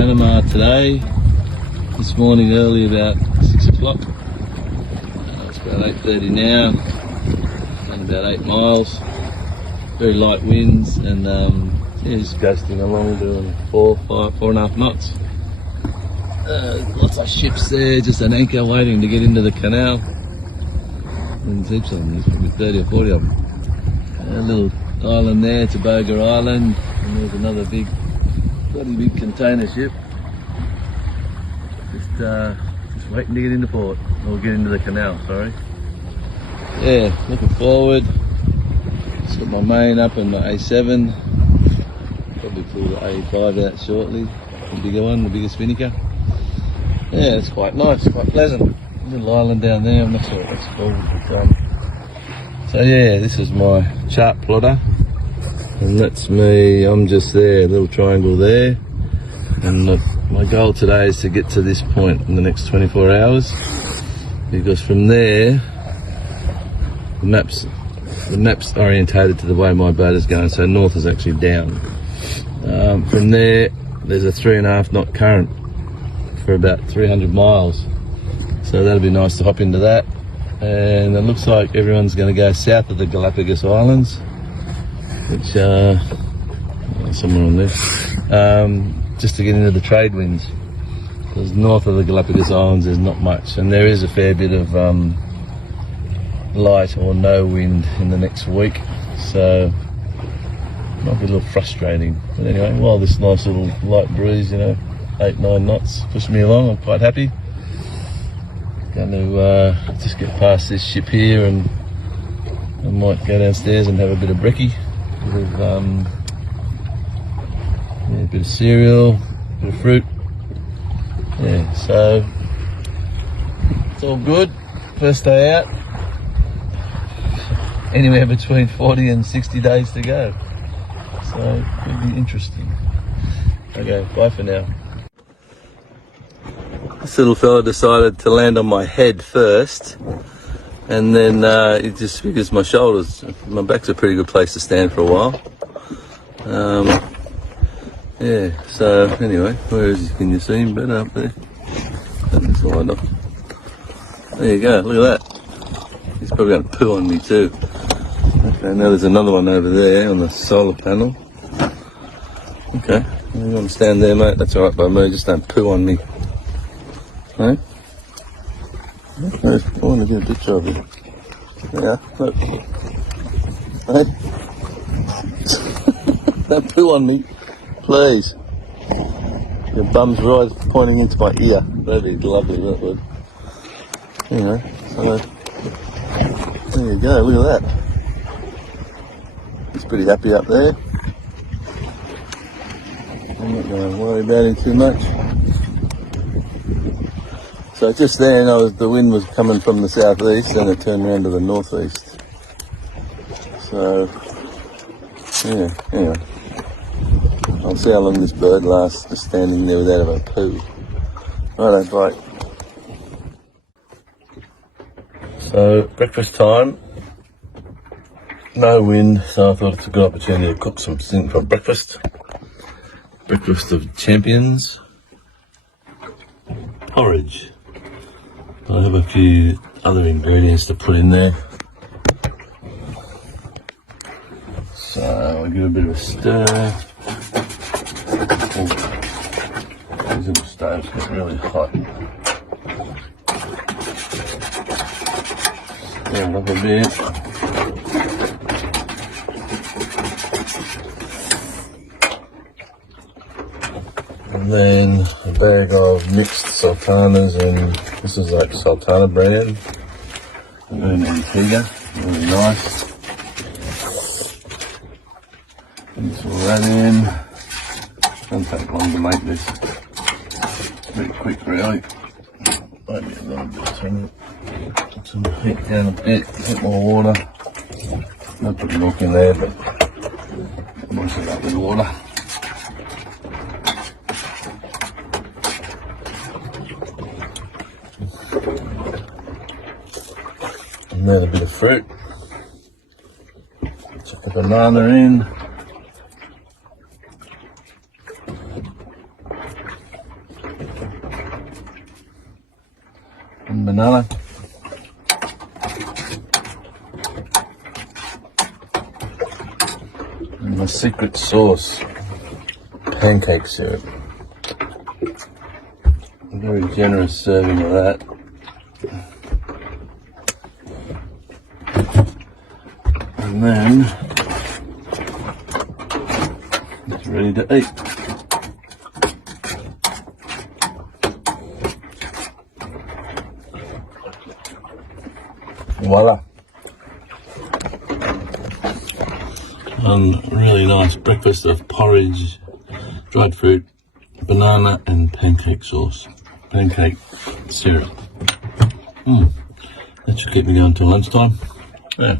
Panama today. This morning early about 6 o'clock. It's about 8:30 now. Done about 8 miles. Very light winds and just ghosting along doing 4.5 knots. Lots of ships there, just an anchor waiting to get into the canal. And heaps of them, there's probably 30 or 40 of them. A little island there, Tobago Island, and there's another bloody big container ship. Just waiting to get into port, or get into the canal, sorry. Yeah, looking forward. Just got my main up and my A7. Probably pull the A5 out shortly. The bigger one, the bigger spinnaker. Yeah, it's quite nice, quite pleasant. Little island down there, I'm not sure what that's called. So yeah, this is my chart plotter. And that's me, I'm just there, a little triangle there. And my goal today is to get to this point in the next 24 hours. Because from there, the map's orientated to the way my boat is going, so north is actually down. From there, there's a 3.5 knot current for about 300 miles. So that'll be nice to hop into that. And it looks like everyone's going to go south of the Galapagos Islands, which are somewhere on there, just to get into the trade winds. Because north of the Galapagos Islands there's not much, and there is a fair bit of light or no wind in the next week, so it might be a little frustrating. But anyway, while this nice little light breeze, 8-9 knots, push me along, I'm quite happy. Going to just get past this ship here, and I might go downstairs and have a bit of brekkie, a bit of cereal, a bit of fruit. Yeah, so it's all good. First day out. Anywhere between 40 and 60 days to go. So it could be interesting. Okay, bye for now. This little fella decided to land on my head first, and then it just because my back's a pretty good place to stand for a while. Yeah, so anyway, where is he? Can you see him better up there? That's lined up. There you go, look at that. He's probably going to poo on me too. Okay, now there's another one over there on the solar panel. Okay, you want to stand there, mate? That's alright by me, just don't poo on me. Hey? I want to get a picture of you. Yeah, look. Hey? Don't poo on me, please. Your bum's right pointing into my ear. That'd be lovely, that would. Anyway, so there you go, look at that. He's pretty happy up there. I'm not going to worry about him too much. So just then, the wind was coming from the southeast, and it turned around to the northeast. So, yeah, anyway. I'll see how long this bird lasts, just standing there without having a poo. Righto, bye. So, breakfast time. No wind, so I thought it's a good opportunity to cook something for breakfast. Breakfast of champions. Porridge. I have a few other ingredients to put in there. So I'll give it a bit of a stir. These little stoves get really hot. Stir it up a bit. And then a bag of mixed sultanas, and this is like sultana brand. Really Antigua, really nice. Mix all that in. Doesn't take long to make this. Pretty quick really. Might be a little bit, put some heat down a bit more water. I'll put milk in there, but wash it up with water. And then a bit of fruit. Chuck a banana in. and banana. And my secret sauce, pancake syrup. A very generous serving of that. And then it's ready to eat. Voila. Really nice breakfast of porridge, dried fruit, banana and pancake sauce. Pancake syrup. That should keep me going till lunchtime. Yeah.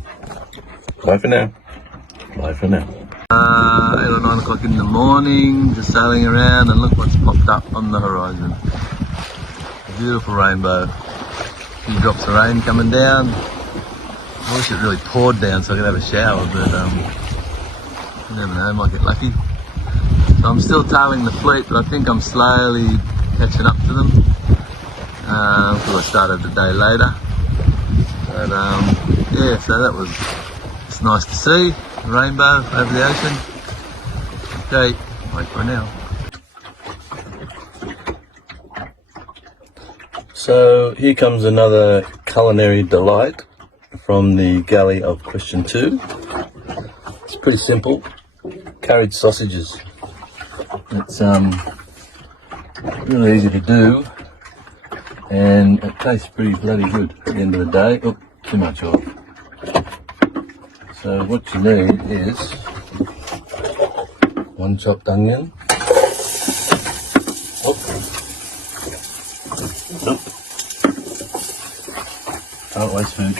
Bye for now. Bye for now. 8 or 9 o'clock in the morning, just sailing around, and look what's popped up on the horizon. A beautiful rainbow. A few drops of rain coming down. I wish it really poured down so I could have a shower, but you never know, might get lucky. So I'm still tailing the fleet, but I think I'm slowly catching up to them because I started the day later. But yeah, so that was it's nice to see the rainbow over the ocean. Okay, wait for now. So here comes another culinary delight from the galley of question 2. It's pretty simple. Curried sausages. It's really easy to do, and it tastes pretty bloody good at the end of the day. Oh, too much oil. So what you need is 1 chopped onion. Can't waste food.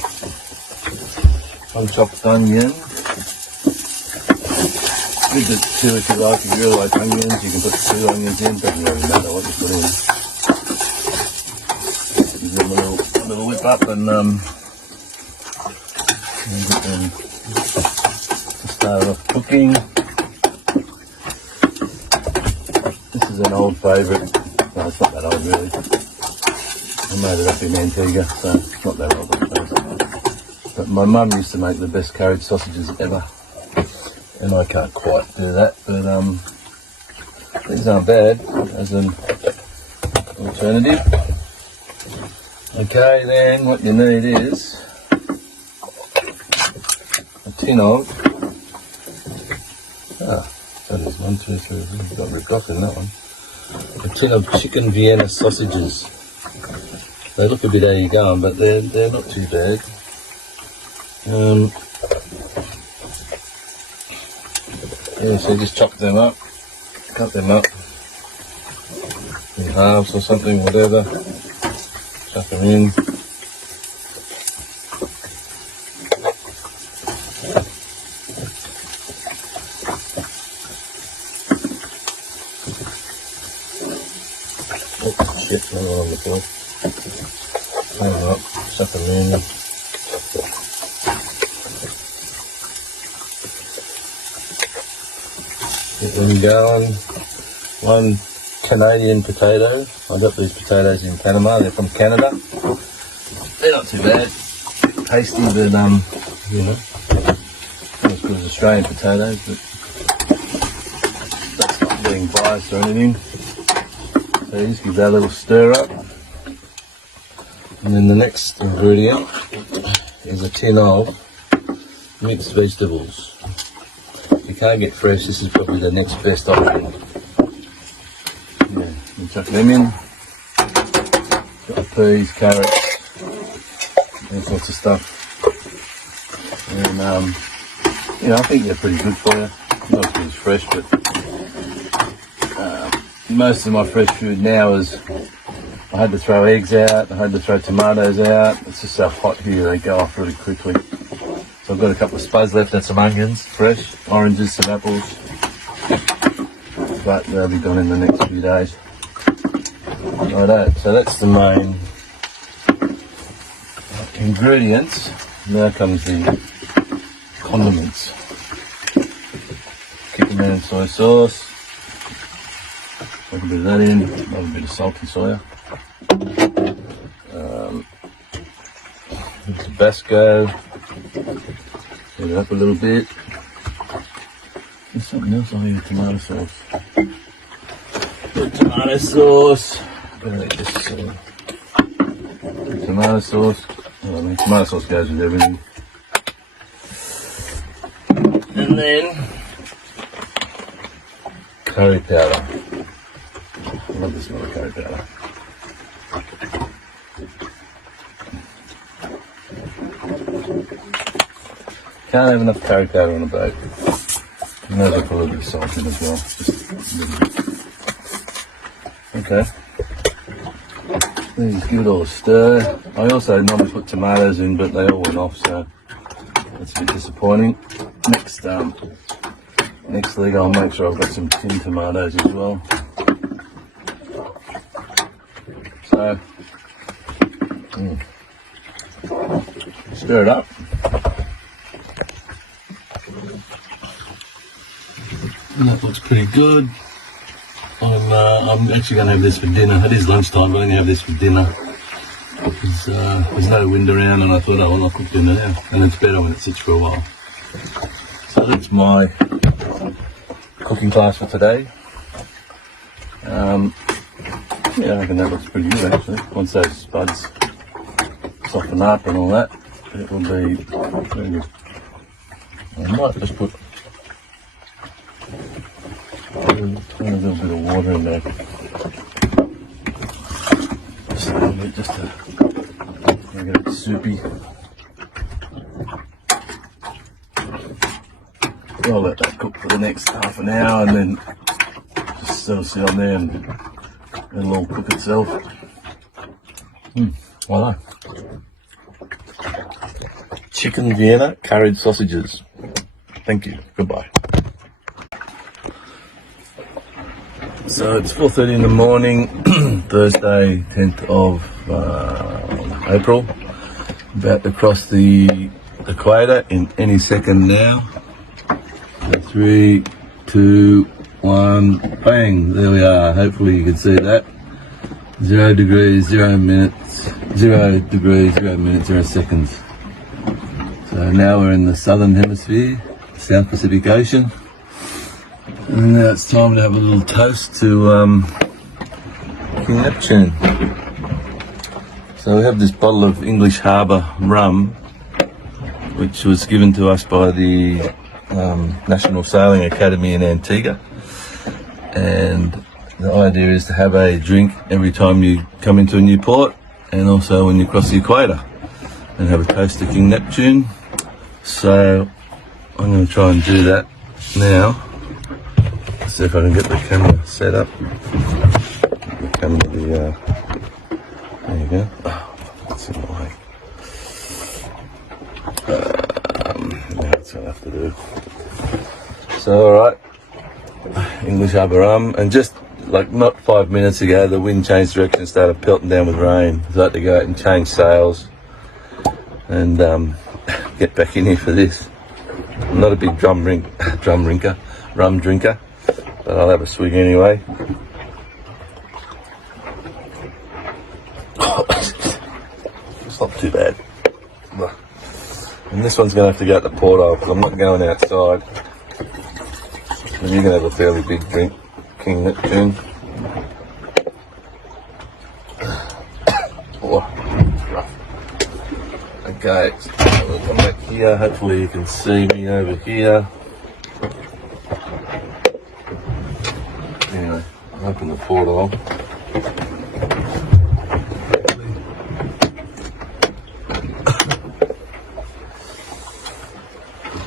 1 chopped onion. You can put 2 if you like. If you really like onions, you can put 2 onions in. Doesn't really matter what you put in. Give them a little whip up and get them start off cooking. This is an old favourite. No, it's not that old really. I made it up in Antigua, so it's not that old. But my mum used to make the best curried sausages ever. And I can't quite do that, but these aren't bad as an alternative. Okay, then what you need is a tin of, that is 1, 2, 3, we've got ripped off in that one. A tin of chicken Vienna sausages. They look a bit how you going, but they're not too bad. Yeah, so just chop them up, cut them up in halves or something, whatever. Chuck them in. Oh shit, another one on the floor. Turn them up, chuck them in. Get them going. 1 Canadian potato. I got these potatoes in Panama. They're from Canada. They're not too bad. Bit tasty, but you know, not as good as Australian potatoes. But that's not being biased or anything. So you just give that a little stir up. And then the next ingredient is a tin of mixed vegetables. If you can't get fresh, this is probably the next best option. Yeah, you chuck them in. Got the peas, carrots, all sorts of stuff. And you know, I think they're pretty good for you. Not as good as fresh, but most of my fresh food now is I had to throw eggs out, I had to throw tomatoes out. It's just so hot here, they go off really quickly. So I've got a couple of spuds left and some onions, fresh, oranges, some apples. But they'll be gone in the next few days. Righto, so that's the main ingredients. Now comes the condiments. Kikkoman soy sauce. Put a bit of that in, a little bit of salt and soya. Tabasco. Heat it up a little bit. There's something else on here, tomato sauce. Tomato sauce. Better let this tomato sauce. Oh, I mean, tomato sauce goes with everything. And then curry powder. I love the smell of curry powder. Can't have enough curry powder on a boat. You may as well put a little bit of salt in as well. Just a little bit. Okay. Then just give it all a stir. I also normally put tomatoes in, but they all went off, so that's a bit disappointing. Next leg, I'll make sure I've got some tinned tomatoes as well. So, stir it up. And that looks pretty good. I'm actually going to have this for dinner. It is lunchtime, but I'm going to have this for dinner. Because there's no wind around, and I thought, oh, well, I'll cook dinner now. And it's better when it sits for a while. So that's my cooking class for today. Yeah, I reckon that looks pretty good actually. Once those spuds soften up and all that, it will be very good. I might just put a little bit of water in there. Just a little bit, just to make it a bit soupy. I'll let that cook for the next half an hour and then just sort of sit on there and it'll all cook itself. Voila. Chicken Vienna curried sausages. Thank you. Goodbye. So it's 4:30 in the morning, Thursday, 10th of April. About to cross the equator in any second now. So 3, 2, 1, bang! There we are. Hopefully you can see that. 0 degrees, 0 minutes, 0 degrees, 0 minutes, 0 seconds. So now we're in the southern hemisphere, South Pacific Ocean. And now it's time to have a little toast to King Neptune. So we have this bottle of English Harbour rum, which was given to us by the National Sailing Academy in Antigua. And the idea is to have a drink every time you come into a new port and also when you cross the equator, and have a toast to King Neptune. So I'm going to try and do that now. See if I can get the camera set up. There you go. Oh, that's in the way. That's what I have to do. So, alright. English Harbour rum. And just like not 5 minutes ago, the wind changed direction and started pelting down with rain. So I had to go out and change sails and get back in here for this. I'm not a big rum drinker. But I'll have a swig anyway. It's not too bad. And this one's going to have to go at the porthole because I'm not going outside. And you're going to have a fairly big drink, King Neptune. Okay, so I'll come back here. Hopefully you can see me over here. Anyway, open the porthole.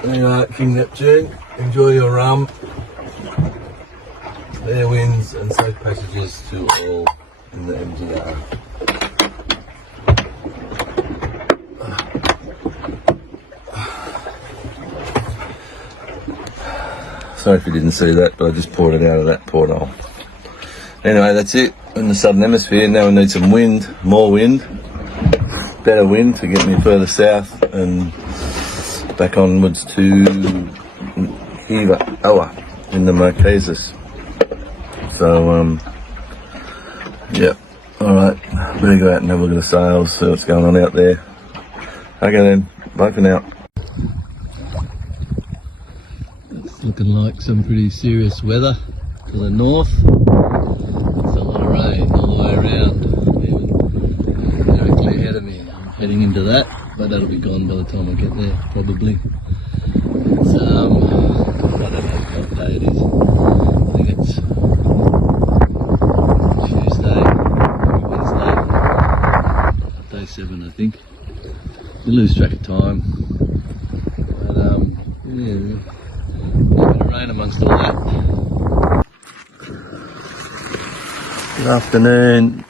Anyway, King Neptune, enjoy your rum. Fair winds and safe passages to all in the MGR. Sorry if you didn't see that, but I just poured it out of that porthole. Anyway, that's it. In the southern hemisphere, now we need some wind, more wind, better wind to get me further south and back onwards to Oa in the Marquesas. So, yeah, alright, better go out and have a look at the sails, see what's going on out there. Okay then, bye for now. It's looking like some pretty serious weather to the north. It's a lot of rain all the way around, even directly ahead of me. I'm heading into that, but that'll be gone by the time I get there, probably. It's, I don't know what day it is. I think it's Tuesday, maybe Wednesday, day 7 I think. You lose track of time, but yeah, a bit of rain amongst all that. Good afternoon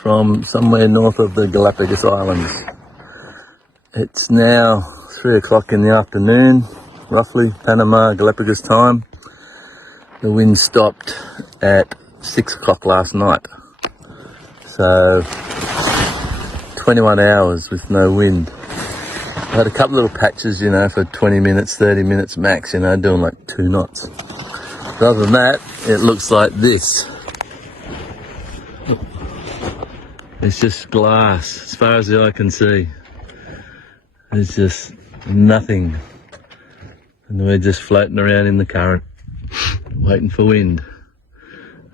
from somewhere north of the Galapagos Islands. It's now 3 o'clock in the afternoon, roughly Panama Galapagos time. The wind stopped at 6 o'clock last night, so 21 hours with no wind. I had a couple little patches, you know, for 20 minutes, 30 minutes max, you know, doing like 2 knots. But other than that, it looks like this. It's just glass as far as the eye can see. There's just nothing. And we're just floating around in the current, waiting for wind.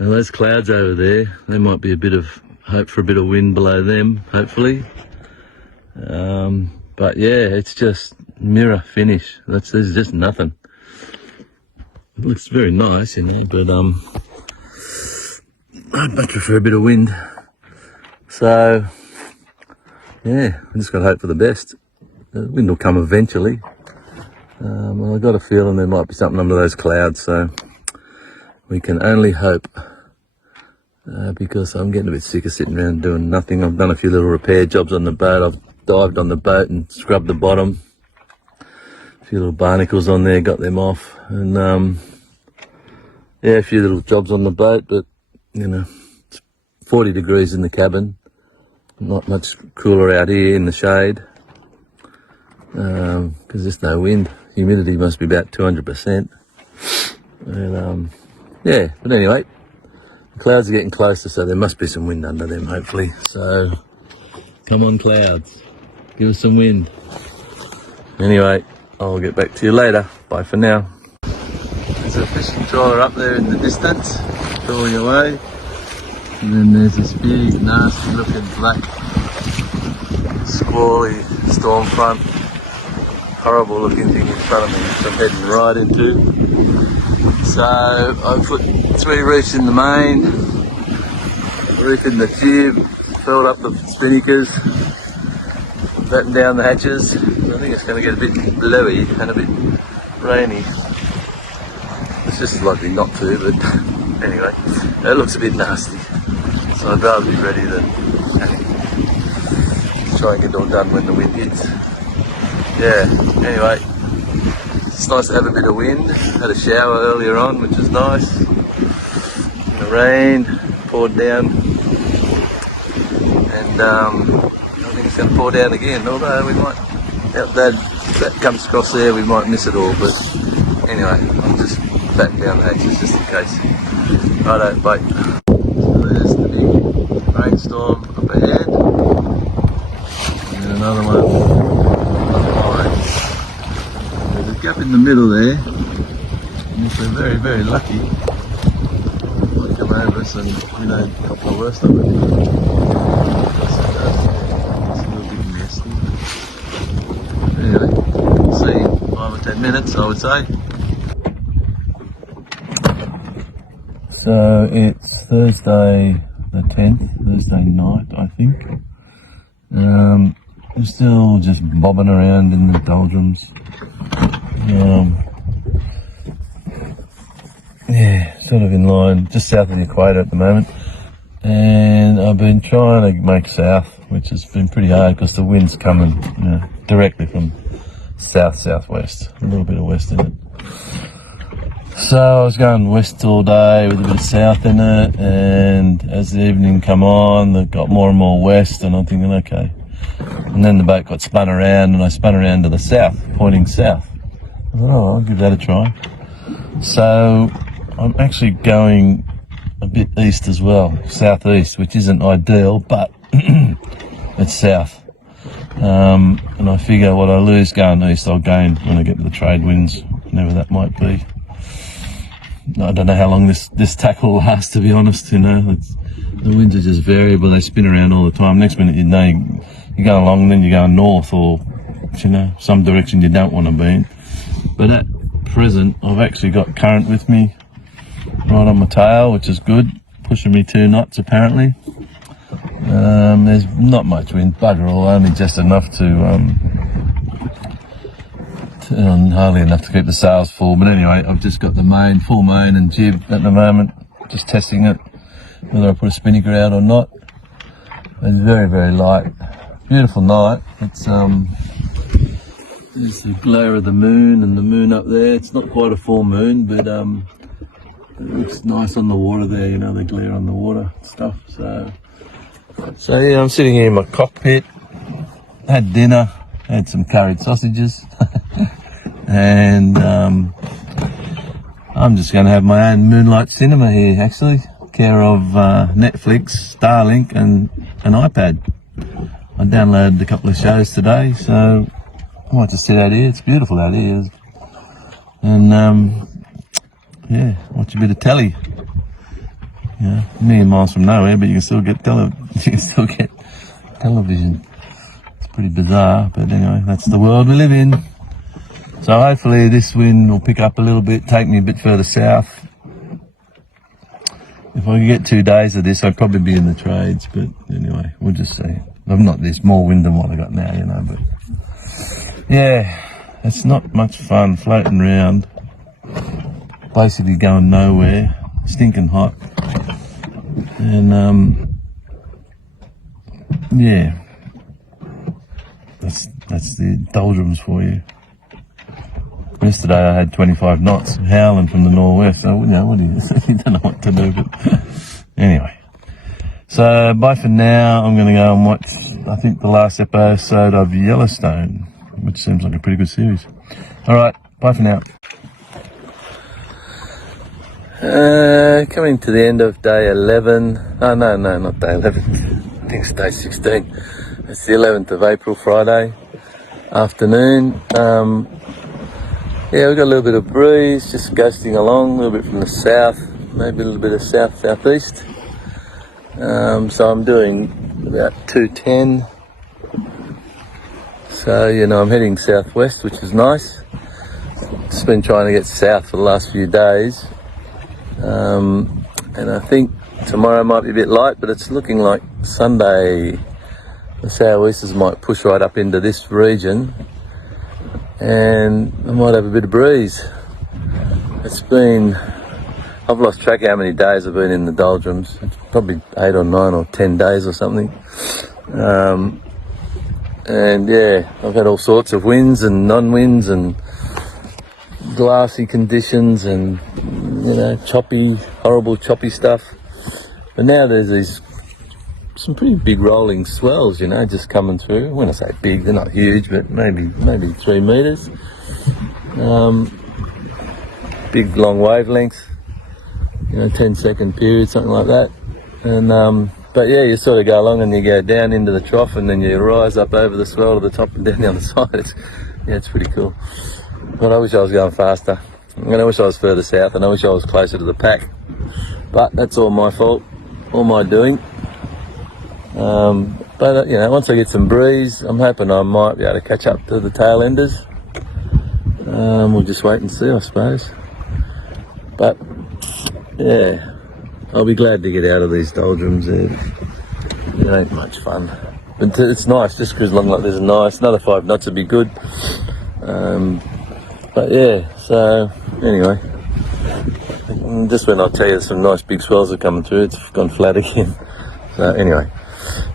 Now those clouds over there, there might be a bit of hope for a bit of wind below them, hopefully. But yeah, it's just mirror finish. There's just nothing. It looks very nice, you know, but I'd much prefer a bit of wind. So yeah, I just got to hope for the best. The wind will come eventually. Well, I got a feeling there might be something under those clouds, so we can only hope. Because I'm getting a bit sick of sitting around doing nothing. I've done a few little repair jobs on the boat. I've dived on the boat and scrubbed the bottom. A few little barnacles on there, got them off. And yeah, a few little jobs on the boat, but you know, it's 40 degrees in the cabin. Not much cooler out here in the shade. Because there's no wind. Humidity must be about 200%. And yeah, but anyway, the clouds are getting closer, so there must be some wind under them, hopefully. So, come on clouds, give us some wind. Anyway, I'll get back to you later. Bye for now. There's a fishing trawler up there in the distance, trawling away. And then there's this big, nasty looking black, squally storm front. Horrible looking thing in front of me, which I'm heading right into. So I put 3 reefs in the main, reef in the tube, filled up the spinnakers, batten down the hatches. I think it's going to get a bit blowy and a bit rainy. It's just likely not to, but anyway, it looks a bit nasty. So I'd rather be ready than try and get it all done when the wind hits. Yeah, anyway, it's nice to have a bit of wind. Had a shower earlier on, which is nice. The rain poured down, and I think it's going to pour down again, although we might, if that comes across there, we might miss it all, but anyway, I'll just batten down the hatches just in case. Righto, bye. So there's the big rainstorm up ahead, and then another one. There's a gap in the middle there, and if we're very, very lucky, it might come over us and we don't have the worst of it. It's a little bit messy. Anyway, we'll see in 5 or 10 minutes, I would say. So it's Thursday the 10th, Thursday night, I think. We're still just bobbing around in the doldrums. Yeah, sort of in line, just south of the equator at the moment. And I've been trying to make south, which has been pretty hard because the wind's coming, you know, directly from south-southwest, a little bit of west in it. So I was going west all day with a bit of south in it, and as the evening come on, it got more and more west, and I'm thinking, okay. And then the boat got spun around, and I spun around to the south, pointing south. I thought, oh, I'll give that a try. So I'm actually going a bit east as well, southeast, which isn't ideal, but it's south. And I figure what I lose going east, I'll gain when I get to the trade winds, whenever that might be. I don't know how long this tackle will last, to be honest. You know, the winds are just variable. They spin around all the time. Next minute, you know, you're going along, and then you're going north, or you know, some direction you don't want to be in. But at present, I've actually got current with me right on my tail, which is good, pushing me 2 knots apparently. There's not much wind, bugger all, only just enough hardly enough to keep the sails full. But anyway, I've just got the main, full main and jib at the moment, just testing it, whether I put a spinnaker out or not. It's very, very light. Beautiful night. It's there's the glare of the moon and the moon up there. It's not quite a full moon, but it looks nice on the water there, you know, the glare on the water stuff. So yeah, I'm sitting here in my cockpit, had dinner, had some curried sausages, and I'm just going to have my own moonlight cinema here, actually, care of Netflix, Starlink and an iPad. I downloaded a couple of shows today, so I might just sit out here. It's beautiful out here. And yeah, watch a bit of telly. Yeah, a million miles from nowhere, but you can still get television. It's pretty bizarre, but anyway, that's the world we live in. So hopefully this wind will pick up a little bit, take me a bit further south. If I could get 2 days of this, I'd probably be in the trades, but anyway, we'll just see. I'm not this more wind than what I got now, you know, but yeah, it's not much fun floating around, basically going nowhere, stinking hot. And yeah, that's the doldrums for you. Yesterday I had 25 knots howling from the northwest, so you know, you don't know what to do, but anyway. So bye for now. I'm going to go and watch, I think, the last episode of Yellowstone, which seems like a pretty good series. Alright, bye for now. Coming to the end of day 11. Oh, no, not day 11. I think it's day 16. It's the 11th of April, Friday afternoon. Yeah, we've got a little bit of breeze, just ghosting along, a little bit from the south, maybe a little bit of south-southeast. So I'm doing about 210. So, you know, I'm heading southwest, which is nice. Just been trying to get south for the last few days. And I think tomorrow might be a bit light, but it's looking like Sunday the sou'easters might push right up into this region, and I might have a bit of breeze. I've lost track of how many days I've been in the doldrums. It's probably 8 or 9 or 10 days or something. And yeah, I've had all sorts of winds and non-winds and glassy conditions and, you know, choppy, horrible choppy stuff. But now there's some pretty big rolling swells, you know, just coming through. When I say big, they're not huge, but maybe 3 meters. Big long wavelengths, you know, 10-second period, something like that. And but yeah, you sort of go along and you go down into the trough, and then you rise up over the swell to the top and down the other side. It's pretty cool. But I wish I was going faster. And I wish I was further south, and I wish I was closer to the pack. But that's all my fault, all my doing. But you know, once I get some breeze, I'm hoping I might be able to catch up to the tail enders. We'll just wait and see, I suppose. But yeah, I'll be glad to get out of these doldrums. It ain't much fun, but it's nice. Just cruise along like this is nice. Another 5 knots would be good. But yeah, so anyway, just when I tell you some nice big swells are coming through, it's gone flat again. So anyway,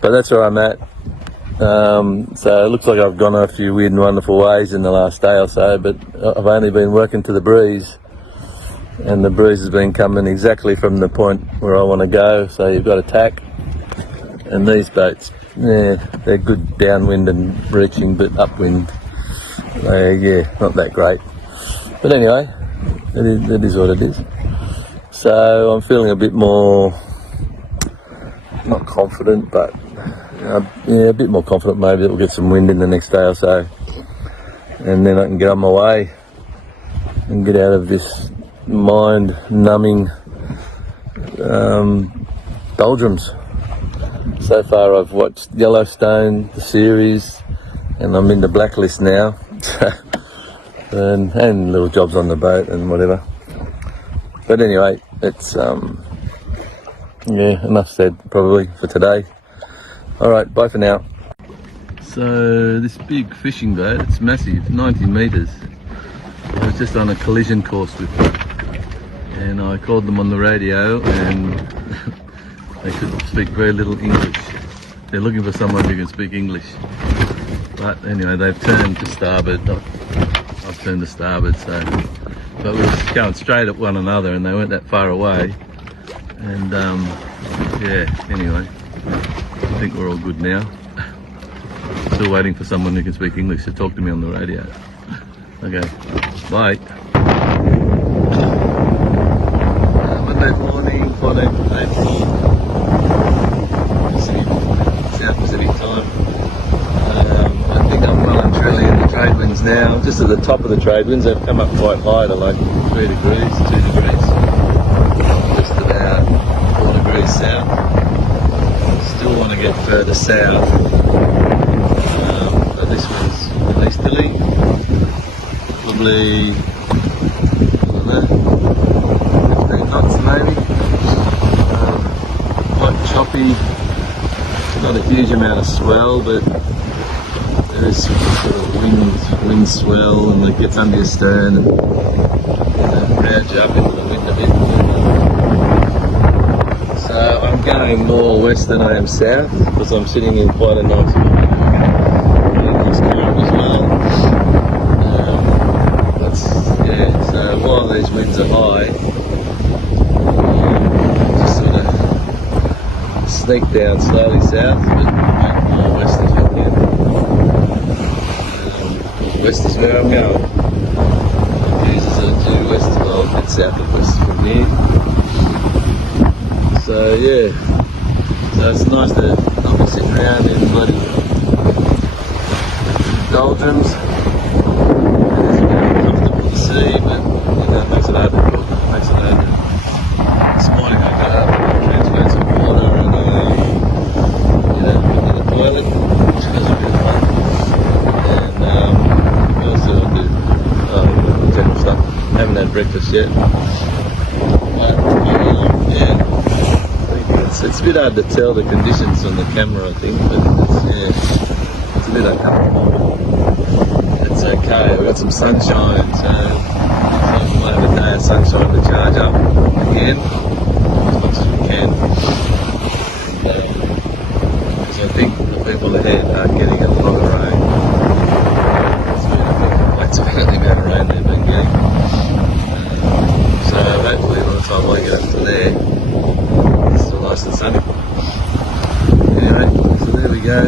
but that's where I'm at. So it looks like I've gone a few weird and wonderful ways in the last day or so, but I've only been working to the breeze, and the breeze has been coming exactly from the point where I want to go. So you've got a tack, and these boats, yeah, they're good downwind and reaching, but upwind, yeah, not that great. But anyway, it is what it is. So I'm feeling a bit more, not confident, but yeah, a bit more confident maybe that we'll get some wind in the next day or so, and then I can get on my way and get out of this mind-numbing doldrums. So far I've watched Yellowstone, the series, and I'm in the blacklist now. and little jobs on the boat and whatever. But anyway, it's yeah, enough said probably for today. Alright, bye for now. So this big fishing boat, it's massive, 90 metres. I was just on a collision course with them, and I called them on the radio, and they could speak very little English. They're looking for someone who can speak English. But anyway, they've turned to starboard. I've turned to starboard, so. But we were going straight at one another, and they weren't that far away. And yeah, anyway, I think we're all good now. Still waiting for someone who can speak English to talk to me on the radio. Okay, bye. Monday morning, 14th April. South Pacific time. I think I'm well and truly in the trade winds now. Just at the top of the trade winds, they've come up quite high to like 3 degrees, 2 degrees. Just about 4 degrees south. Still want to get further south. But this one's easterly. Probably, I don't know, 15 knots maybe. Quite choppy. Not a huge amount of swell, but there is sort of wind swell, and it gets under your stern and crowds you up into the wind a bit. So I'm going more west than I am south, because I'm sitting in quite a nice current as well. Yeah, so while these winds are high, just sort of sneak down slowly south, but make more west as you can. West is where I'm going. Jesus are due west, well, a bit south of west from here. So yeah, so it's nice to not be sitting around in bloody doldrums. See, but you know, it makes it hard to cook. Makes it hard to. This morning I got up, transferred some water, and you know, went to the toilet, which was a bit fun. And also do general stuff. Haven't had breakfast yet. But yeah, it's a bit hard to tell the conditions on the camera, I think, but it's a bit uncomfortable. It's okay, we've got some sunshine, so we'll have a day of sunshine to charge up again, as much as we can. Because I think the people ahead are getting a lot of rain. It's been about the amount of rain they've been getting. So hopefully by the time I get up to there, it's still nice and sunny. Anyway, so there we go.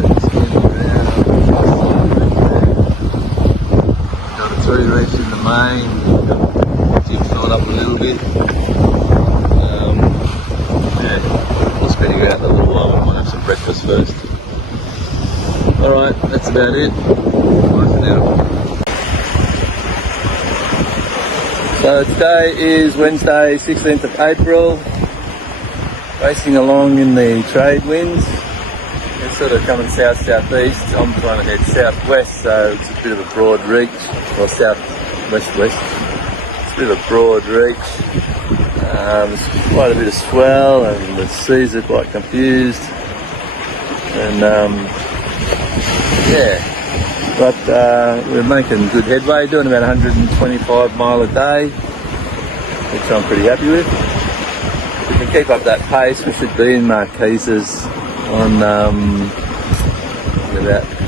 Three reefs in the main, jib filled up a little bit. Yeah, we'll speed it out in a little while. We might have some breakfast first. Alright, that's about it. Bye for now. So today is Wednesday, 16th of April. Racing along in the trade winds. It's sort of coming south-southeast. I'm trying to head southwest, so it's a bit of a broad reach, or south-west-west. It's a bit of a broad reach. There's quite a bit of swell, and the seas are quite confused. And yeah, but we're making good headway, doing about 125 mile a day, which I'm pretty happy with. If we can keep up that pace, we should be in Marquesas on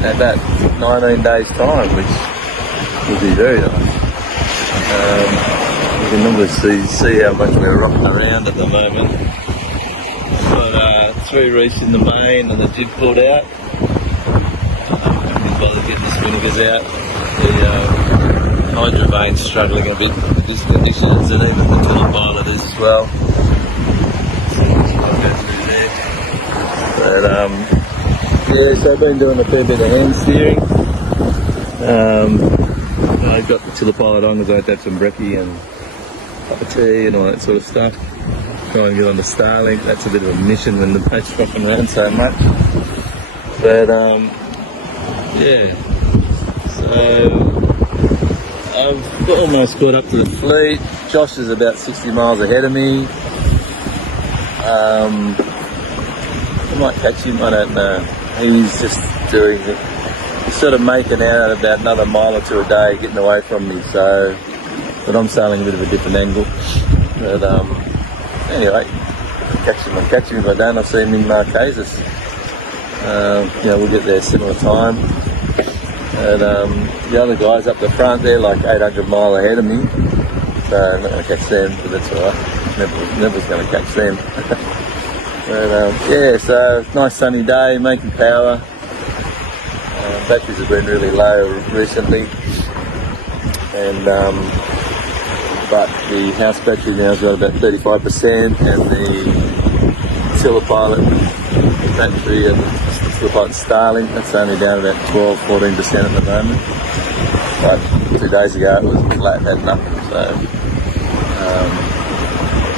about 19 days time, which will be very nice. You can obviously see how much we're rocking around at the moment. We've got 3 reefs in the main and the jib pulled out. Haven't bothered getting the spinners out. The hydrovane's struggling a bit with these conditions, and even the telepilot is as well. So I'll go through there. But Yeah, so I've been doing a fair bit of hand steering. I got the tiller pilot on because I had to have some brekkie and a cup of tea and all that sort of stuff. Try and get on the Starlink. That's a bit of a mission when the boat's rocking around so much. But yeah, so I've almost caught up to the fleet. Josh is about 60 miles ahead of me. I might catch him, I don't know. He's just doing it. He's sort of making out about another mile or two a day, getting away from me. So, but I'm sailing a bit of a different angle. But anyway, I'll catch him if I don't. I'll see him in Marquesas. We'll get there similar time. And the other guys up the front, they're like 800 mile ahead of me. So I'm not going to catch them, but that's alright. Never's going to catch them. But yeah, so nice sunny day, making power. Batteries have been really low recently, and but the house battery now's got about 35%, and the tiller pilot battery and the tiller pilot Starlink, that's only down about 12-14% at the moment. But 2 days ago it was flat, had nothing. So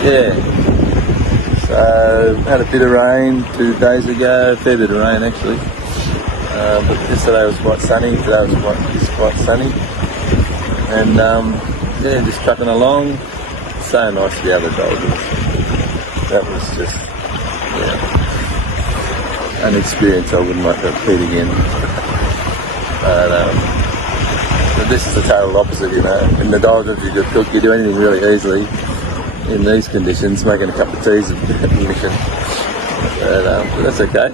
yeah. So had a bit of rain 2 days ago, a fair bit of rain actually. But yesterday was quite sunny, today was quite sunny. And yeah, just trucking along. So nice to be able to drive this. That was just, yeah, an experience I wouldn't like to repeat again. But this is the total opposite, you know. In the doldrums you could cook, you do anything really easily. In these conditions, making a cup of tea is a mission. But that's okay.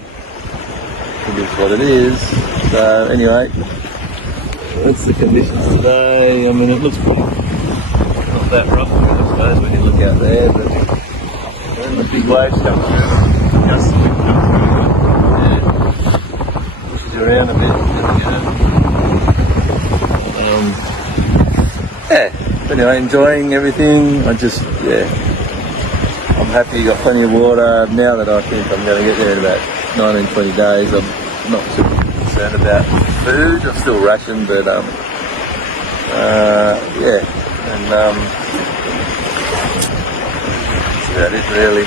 It is what it is. So anyway, that's the conditions today. I mean, it looks pretty, not that rough, I suppose, when you look out there, but then the big waves come through, gusts of wind come through, yeah, pushes you around a bit. Yeah, but anyway, enjoying everything. I'm happy, got plenty of water. Now that I think I'm going to get there in about 19-20 days, I'm not too concerned about food. I'm still rationed, but yeah, and that's about it really.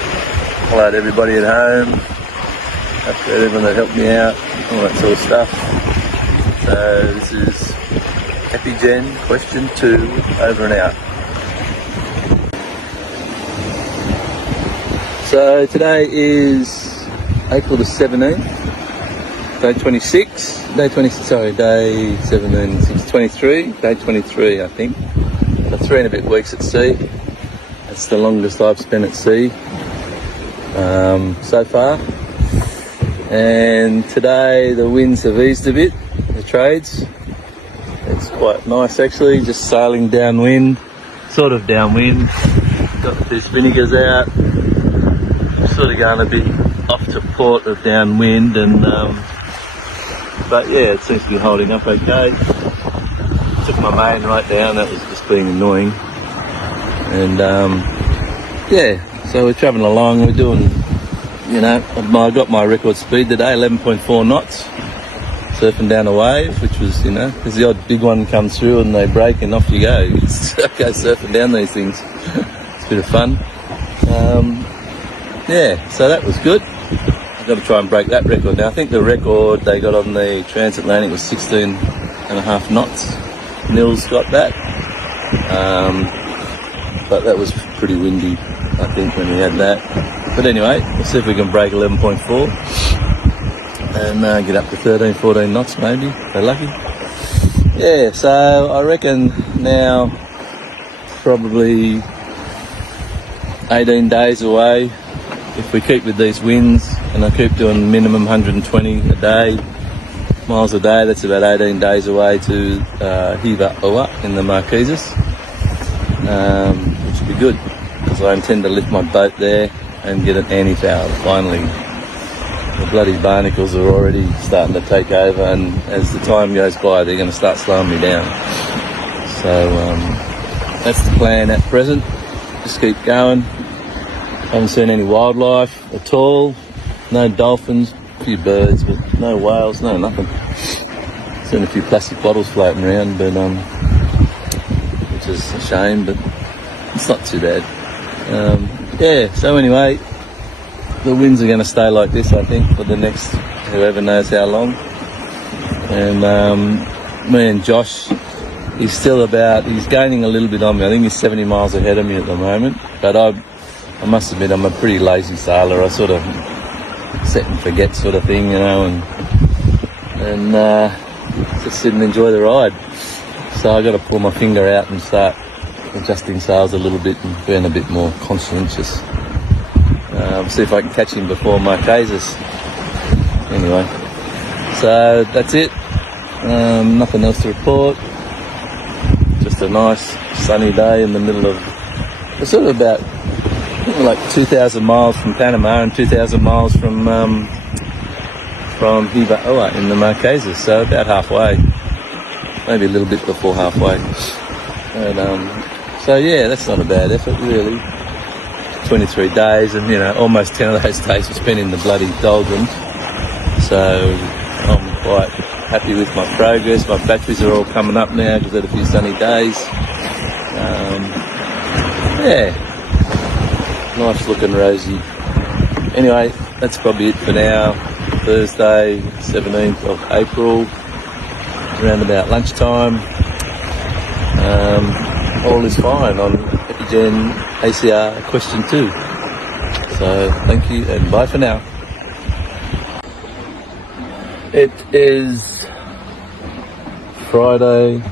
Hello to everybody at home. Appreciate everyone that helped me out, all that sort of stuff. So this is Epigen question 2, over and out. So today is April the 17th, day 26, day 17, 23, day 23 I think. So 3 and a bit weeks at sea. That's the longest I've spent at sea so far. And today the winds have eased a bit, the trades. It's quite nice actually, just sailing downwind, sort of downwind. Got the fish vinegars out. Sort of going to be off to port of downwind, and but yeah, it seems to be holding up okay. Took my main right down, that was just being annoying. And yeah, so we're travelling along, we're doing, you know, I got my record speed today, 11.4 knots, surfing down a wave, which was, you know, because the odd big one comes through and they break and off you go. It's okay surfing down these things. It's a bit of fun. Yeah, so that was good. I've got to try and break that record now. I think the record they got on the transatlantic was 16.5 knots. Nils got that. But that was pretty windy, I think, when we had that. But anyway, we'll see if we can break 11.4 and get up to 13, 14 knots maybe, if we're lucky. Yeah, so I reckon now probably 18 days away. If we keep with these winds and I keep doing minimum 120 a day, miles a day, that's about 18 days away to Hiva-Oa in the Marquesas, which would be good because I intend to lift my boat there and get an anti-foul finally. The bloody barnacles are already starting to take over, and as the time goes by they're going to start slowing me down. So that's the plan at present, just keep going. Haven't seen any wildlife at all, no dolphins, few birds, but no whales, no nothing. Seen a few plastic bottles floating around, but which is a shame, but it's not too bad. Yeah, so anyway, the winds are going to stay like this, I think, for the next whoever knows how long. And me and Josh, he's gaining a little bit on me. I think he's 70 miles ahead of me at the moment, but I must admit I'm a pretty lazy sailor. I sort of set and forget sort of thing, you know, and just sit and enjoy the ride. So I got to pull my finger out and start adjusting sails a little bit and being a bit more conscientious. See if I can catch him before Marquesas. Anyway, so that's it. Nothing else to report. Just a nice sunny day in the middle of, we're sort of about like 2,000 miles from Panama and 2,000 miles from Hiva in the Marquesas, so about halfway, maybe a little bit before halfway. And so yeah, that's not a bad effort really. 23 days, and you know, almost 10 of those days were spent in the bloody doldrums. So I'm quite happy with my progress. My batteries are all coming up now because I've had a few sunny days. Yeah, nice looking rosy. Anyway, that's probably it for now. Thursday, 17th of April, around about lunchtime. All is fine on Epigen ACR question 2. So thank you and bye for now. It is Friday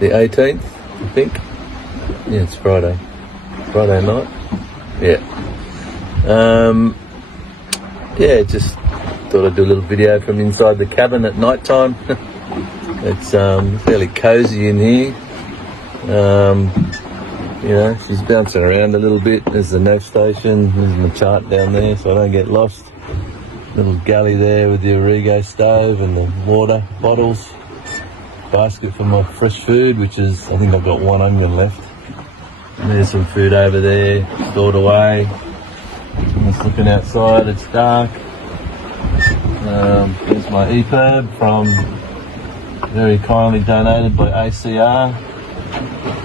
the 18th, I think. Yeah, it's Friday night. Yeah. Yeah, just thought I'd do a little video from inside the cabin at night time. It's fairly cozy in here. You know, she's bouncing around a little bit. There's the nav station, there's my chart down there so I don't get lost. Little galley there with the Origo stove and the water bottles. Basket for my fresh food, which is, I think I've got one onion left. And there's some food over there, stored away. I'm just looking outside, it's dark. There's my EPIRB very kindly donated by ACR.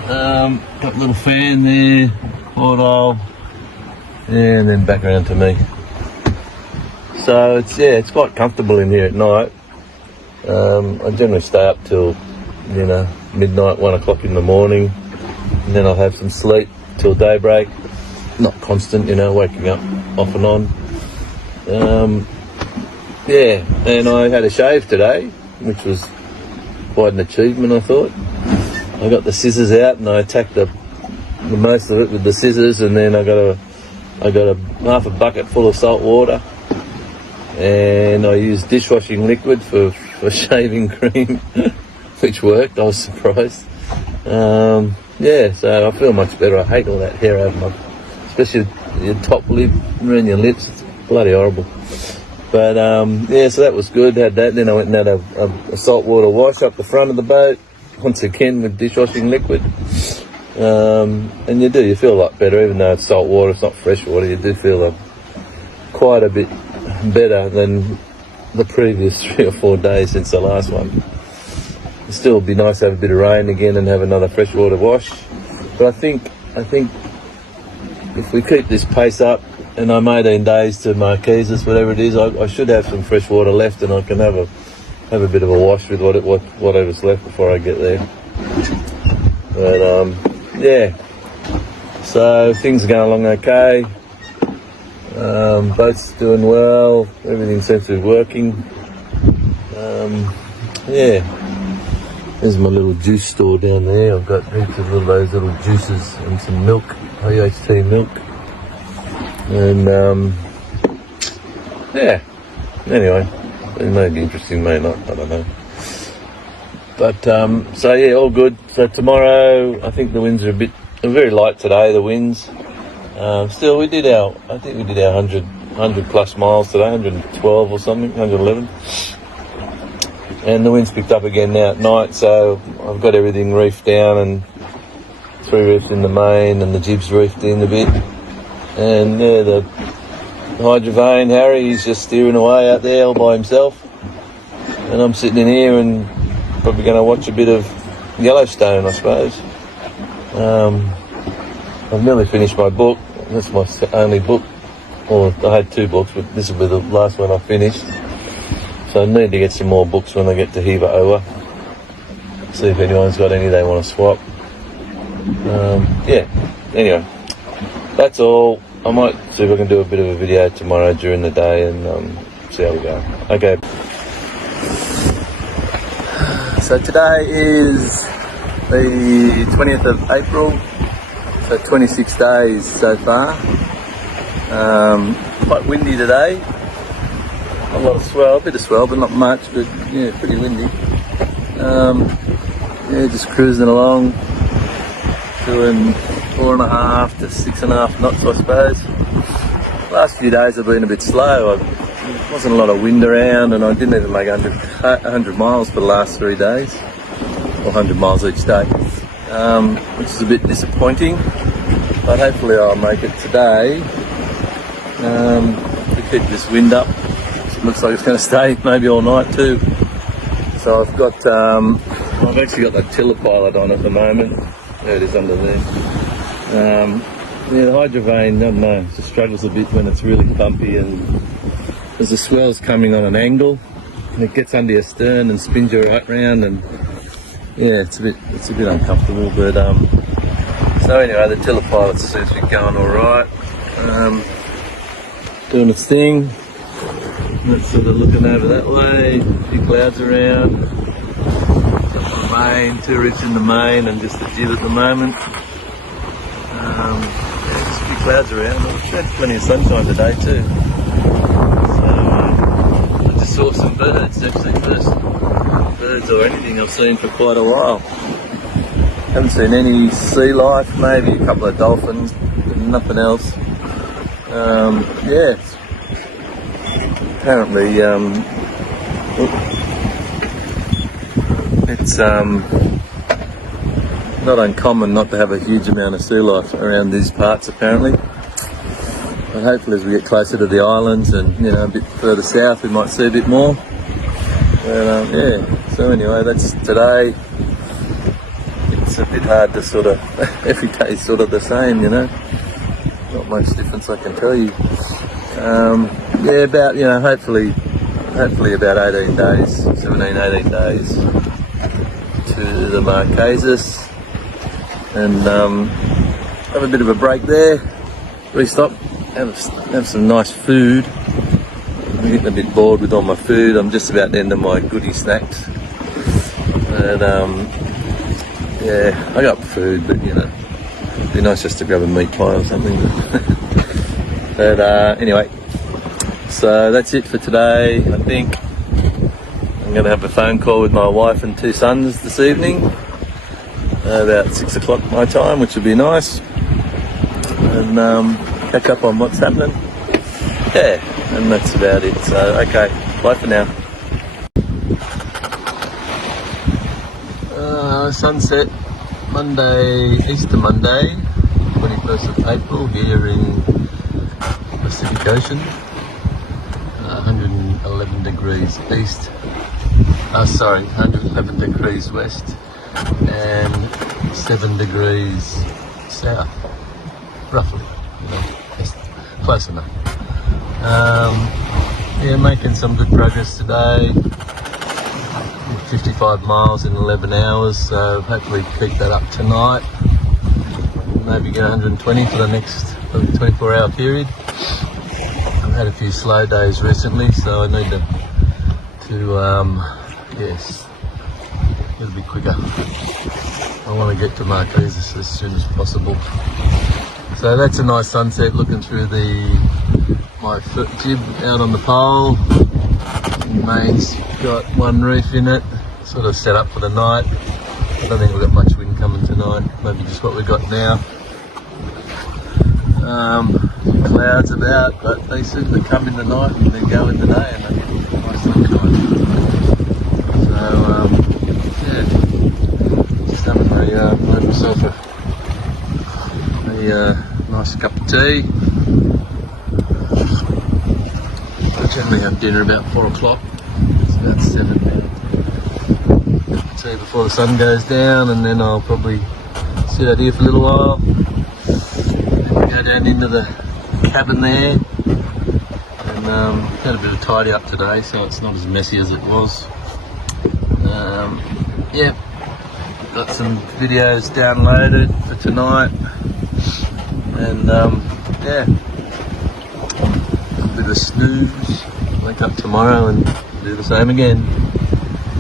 Got a little fan there, porthole, and then back around to me. So it's quite comfortable in here at night. I generally stay up till, you know, midnight, 1 o'clock in the morning, and then I'll have some sleep till daybreak. Not constant, you know, waking up off and on. Yeah, and I had a shave today, which was quite an achievement, I thought. I got the scissors out and I attacked the most of it with the scissors, and then I got a half a bucket full of salt water, and I used dishwashing liquid for shaving cream, which worked. I was surprised. Yeah, so I feel much better. I hate all that hair over my, especially your top lip, around your lips. It's bloody horrible. But yeah, so that was good. Had that. Then I went and had a saltwater wash up the front of the boat, once again with dishwashing liquid. And you feel a lot better, even though it's salt water, it's not fresh water. You do feel quite a bit better than the previous 3 or 4 days since the last one. It'd still be nice to have a bit of rain again and have another freshwater wash. But I think if we keep this pace up, and I'm 18 days to Marquesas, whatever it is, I should have some fresh water left, and I can have a bit of a wash with whatever's left before I get there. But yeah, so things are going along okay. Boat's doing well. Everything seems to be working. Yeah, there's my little juice store down there. I've got heaps of those little juices and some milk, IHT milk. And yeah, anyway, it may be interesting, may not, I don't know. But so yeah, all good. So tomorrow, I think the winds are very light today, the winds. Still, I think we did our 100 plus miles today, 112 or something, 111. And the wind's picked up again now at night, so I've got everything reefed down and 3 reefs in the main and the jibs reefed in a bit. And yeah, Hydrovane, Harry, he's just steering away out there all by himself. And I'm sitting in here and probably going to watch a bit of Yellowstone, I suppose. I've nearly finished my book. That's my only book. Well, I had 2 books, but this will be the last one I finished. So I need to get some more books when I get to Hiva Oa. See if anyone's got any they want to swap. Yeah, anyway, that's all. I might see if I can do a bit of a video tomorrow during the day and see how we go. Okay. So today is the 20th of April, so 26 days so far. Quite windy today. A lot of swell, a bit of swell, but not much, but yeah, pretty windy. Yeah, just cruising along, doing 4.5 to 6.5 knots, I suppose. Last few days have been a bit slow. There wasn't a lot of wind around, and I didn't even make 100 miles for the last 3 days, or 100 miles each day, which is a bit disappointing. But hopefully I'll make it today. To keep this wind up. It looks like it's going to stay maybe all night too. So I've actually got the tiller pilot on at the moment. There it is under there. Yeah, the Hydrovane, I don't know, it just struggles a bit when it's really bumpy and there's the swells coming on an angle and it gets under your stern and spins you right round, and yeah, it's a bit uncomfortable. But so anyway, the tiller pilot seems to be going all right. Doing its thing. That's sort of looking over that way, a few clouds around. Got the main, 2 reefs in the main and just the jib at the moment. Yeah, just a few clouds around. We've had plenty of sunshine today too. So I just saw some birds, actually, first birds or anything I've seen for quite a while. Haven't seen any sea life, maybe a couple of dolphins, but nothing else. Yeah, apparently it's not uncommon not to have a huge amount of sea life around these parts apparently. But hopefully as we get closer to the islands and, you know, a bit further south we might see a bit more. But yeah, so anyway, that's today. It's a bit hard to sort of, every day is sort of the same, you know. Not much difference, I can tell you. Yeah, about, you know, hopefully about 18 days, 17, 18 days to the Marquesas, and have a bit of a break there, restop, have some nice food. I'm getting a bit bored with all my food. I'm just about the end of my goodie snacks, and yeah, I got food, but you know, it'd be nice just to grab a meat pie or something. But anyway, so that's it for today. I think I'm going to have a phone call with my wife and 2 sons this evening, about 6 o'clock my time, which would be nice, and catch up on what's happening. Yeah, and that's about it. So okay, bye for now. Sunset Monday, Easter Monday, 21st of April here in Pacific Ocean. 111 degrees east, 111 degrees west and 7 degrees south, roughly, you know, close enough. Yeah, making some good progress today. 55 miles in 11 hours, so hopefully keep that up tonight. Maybe get 120 for the next 24-hour period. I've had a few slow days recently, so I need to yes, a little bit quicker. I want to get to Marquesas as soon as possible. So that's a nice sunset, looking through my foot jib out on the pole. The main's got 1 reef in it, sort of set up for the night. I don't think we've got much wind coming tonight, maybe just what we've got now. Clouds about, but they seem to come in the night and then go in the day, and they get nice sunshine. So yeah, just having made myself a nice cup of tea. Generally have dinner about 4 o'clock. It's about 7 now. So before the sun goes down, and then I'll probably sit out here for a little while. Then go down into the cabin there. And had a bit of tidy up today, so it's not as messy as it was. Yeah, got some videos downloaded for tonight, and yeah, a bit of a snooze. Wake up tomorrow and do the same again.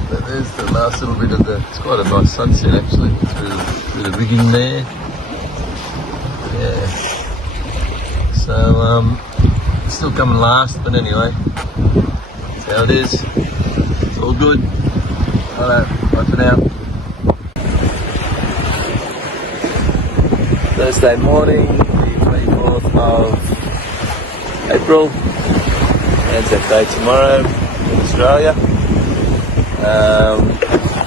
But there's the last little bit of it's quite a nice sunset actually, through a bit of rigging there. Yeah, so it's still coming last, but anyway, that's how it is. It's all good. Alright, bye for now. Thursday morning, the 24th of April. Anzac Day tomorrow in Australia.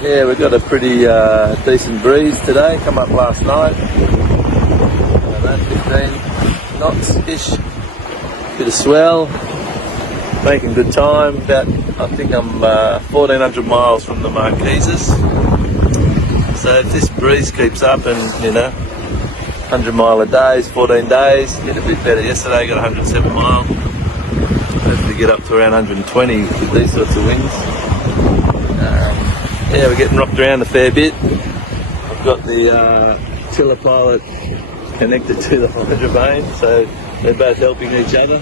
Yeah, we've got a pretty decent breeze today. Come up last night. Around 15 knots-ish. Bit of swell. Making good time. I think I'm 1,400 miles from the Marquesas. So if this breeze keeps up and, 100 mile a day, 14 days, did a bit better yesterday, got 107 miles. Hopefully get up to around 120 with these sorts of winds. Yeah, we're getting rocked around a fair bit. I've got the tiller pilot connected to the hydrophone, so they're both helping each other.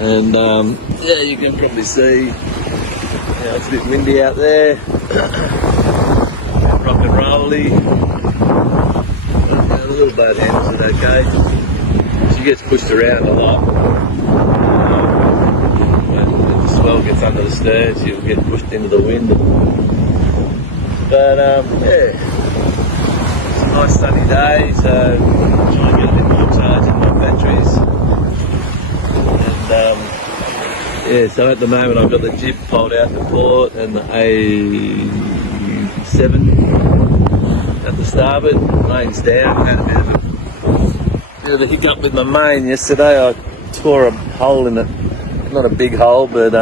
And yeah, you can probably see, it's a bit windy out there, rock and rolly. The little boat handles it okay. She gets pushed around a lot. When the swell gets under the stern, she'll get pushed into the wind. But yeah, it's a nice sunny day, so I'm trying to get a bit more charge in my batteries. Yeah, so at the moment I've got the jib pulled out to port and the A7 at the starboard, main's down. Had a bit of a hiccup with my main yesterday. I tore a hole in it, not a big hole, but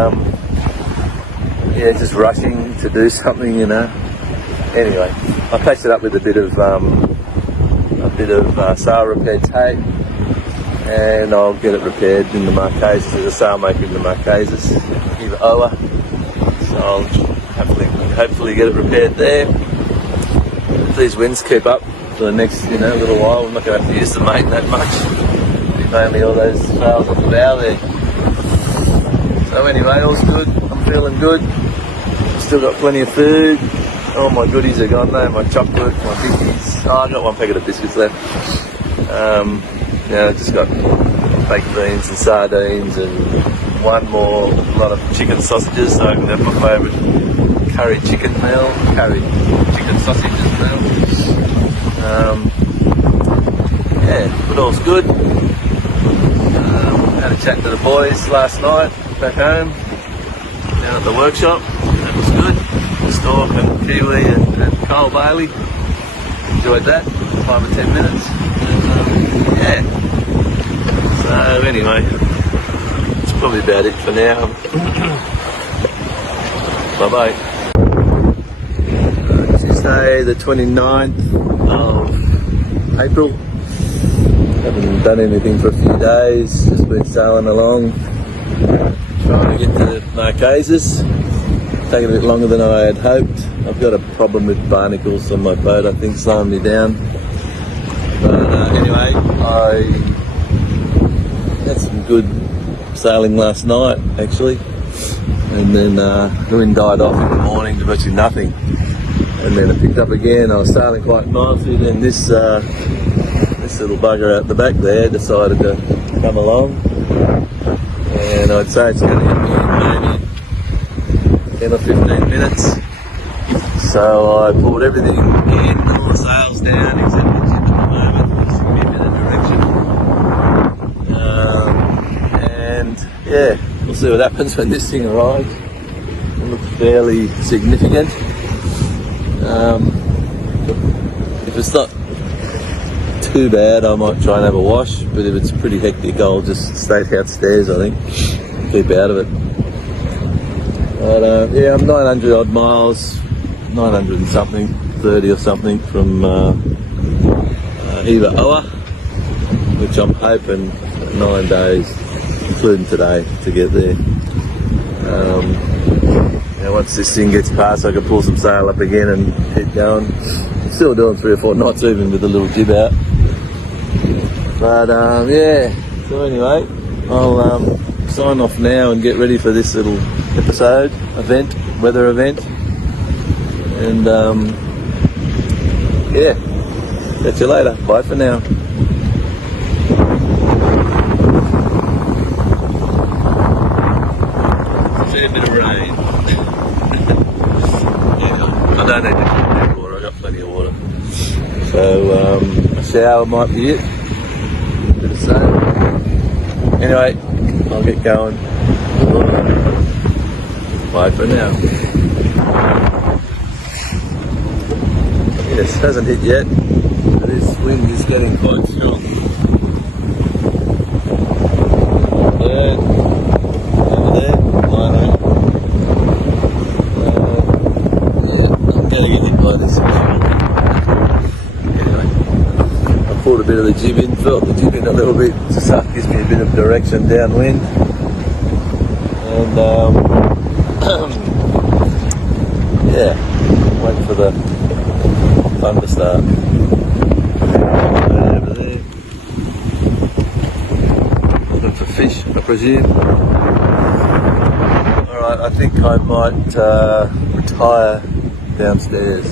yeah, just rushing to do something, Anyway, I patched it up with a bit of sail repair tape. And I'll get it repaired in the Marquesas. There's a sailmaker in the Marquesas, either Oa. So I'll hopefully get it repaired there. If these winds keep up for the next, little while, we're not going to have to use the main that much. Leave only all those sails at the bow there. So anyway, all's good. I'm feeling good. Still got plenty of food. All my goodies are gone though. My chocolate, my biscuits. Oh, I got one packet of biscuits left. I just got baked beans and sardines and one more lot of chicken sausages, so I can have my favourite curry chicken meal, curry chicken sausages meal. Yeah, but all's good. Had a chat to the boys last night back home, down at the workshop. That was good. Stork and Kiwi and Cole Bailey. Enjoyed that, 5 or 10 minutes. Yeah. So anyway, that's probably about it for now. Bye bye. Tuesday the 29th of April. Haven't done anything for a few days, just been sailing along, trying to get to the Marquesas. Taking a bit longer than I had hoped. I've got a problem with barnacles on my boat, I think, slowing me down. But anyway, I had some good sailing last night, actually. And then the wind died off in the morning to virtually nothing. And then it picked up again. I was sailing quite nicely. Then this little bugger out the back there decided to come along. And I'd say it's going to hit me in maybe 10 or 15 minutes. So I pulled everything in, all the sails down, except the jib at the moment, just to give me a bit of direction. And yeah, we'll see what happens when this thing arrives. It looks fairly significant. If it's not too bad, I might try and have a wash, but if it's pretty hectic, I'll just stay downstairs, I think. keep out of it. But yeah, I'm 900 odd miles, 900 and something, 30 or something from Eva Oa, which I'm hoping 9 days, including today, to get there. Once this thing gets past, I can pull some sail up again and keep going. I'm still doing 3 or 4 knots even with the little jib out. But yeah, so anyway, I'll sign off now and get ready for this little episode, weather event. And yeah, catch you later. Bye for now. See a bit of rain. Yeah, I don't need to drink water, I've got plenty of water. So a shower might be it. Bit of sun. Anyway, I'll get going. Bye for now. Yes, hasn't hit yet. This wind is getting quite strong. There, over there, lino. Yeah, I'm going to get hit by this. Anyway, I pulled a bit of the jib in, felt the jib in a little bit, just that gives me a bit of direction downwind. And yeah, wait for the fun to start. Right over there. Looking for fish, I presume. Alright, I think I might retire downstairs.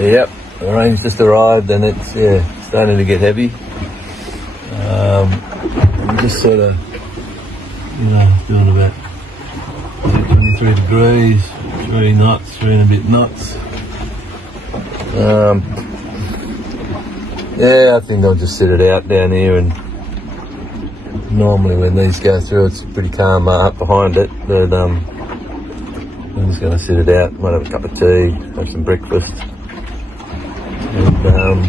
Yep, the rain's just arrived and it's starting to get heavy. I'm just sort of, doing about 23 degrees, 3 knots, 3 and a bit knots. Yeah, I think I'll just sit it out down here, and normally when these go through it's pretty calm up behind it, but I'm just going to sit it out, might have a cup of tea, have some breakfast, and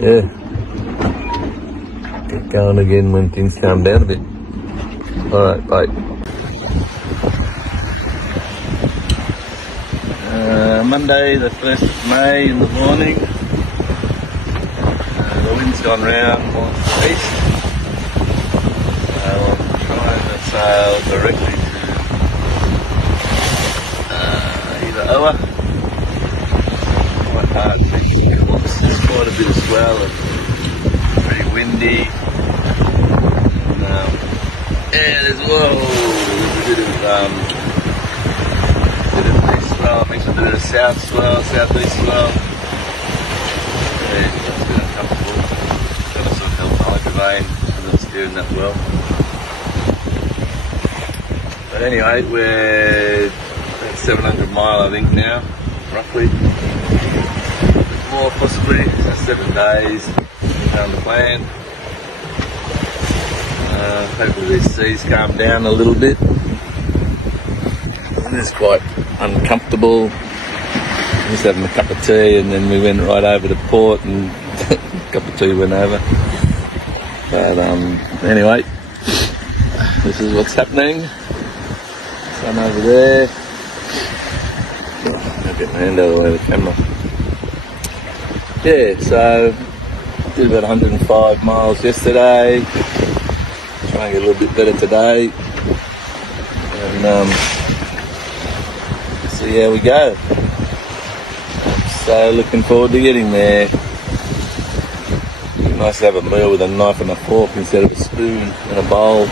yeah, get going again when things calm down a bit. Alright, bye. Monday the 1st of May in the morning. The wind's gone round more to the east. I'm trying to sail directly to Eva Oa. Quite hard to make it. There's quite a bit of swell and pretty windy. And, yeah, there's a bit of east swell, mixed with a bit of south swell, southeast swell. Yeah, it's a bit uncomfortable. Got to sort of help the hydrovane, I'm not steering that well. But anyway, we're about 700 mile I think now, roughly. More possibly, so 7 days down the plan. Hopefully these seas calm down a little bit. It is quite uncomfortable. Just having a cup of tea, and then we went right over to port, and a cup of tea went over. But anyway, this is what's happening. Sun over there. I'll get my hand out of the way of the camera. Yeah, so did about 105 miles yesterday. Try and get a little bit better today, and see how we go. So looking forward to getting there. It'd be nice to have a meal with a knife and a fork instead of a spoon and a bowl,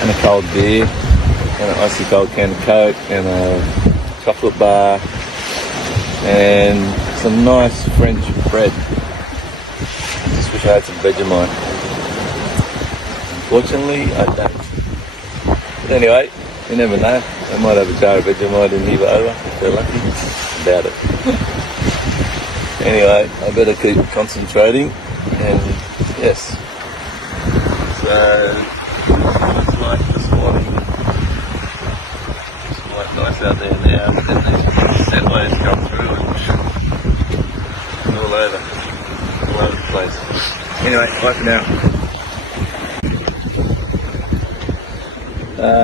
and a cold beer, and an icy cold can of Coke, and a chocolate bar, and some nice French bread. Just wish I had some Vegemite. Unfortunately, I don't. But anyway, you never know. I might have a jar of Vegemite in Eva Oa if they're lucky. Doubt it. Anyway, I better keep concentrating, and yes. So, it's like this morning. It's quite nice out there now, but then these set waves come through and all over. place. Anyway, bye for now.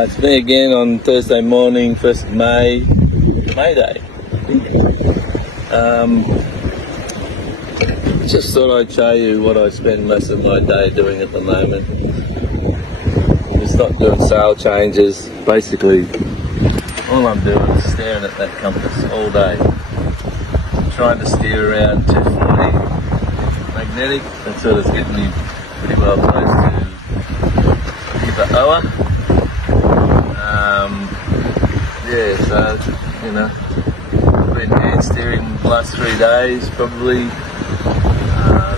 It's me again on Thursday morning, 1st of May, May Day. Just thought I'd show you what I spend most of my day doing at the moment. Just not doing sail changes. Basically, all I'm doing is staring at that compass all day. Trying to steer around 240 magnetic. That's sort of getting me pretty well close to Iba Oa. Yeah, so, you know, I've been hand steering the last 3 days probably.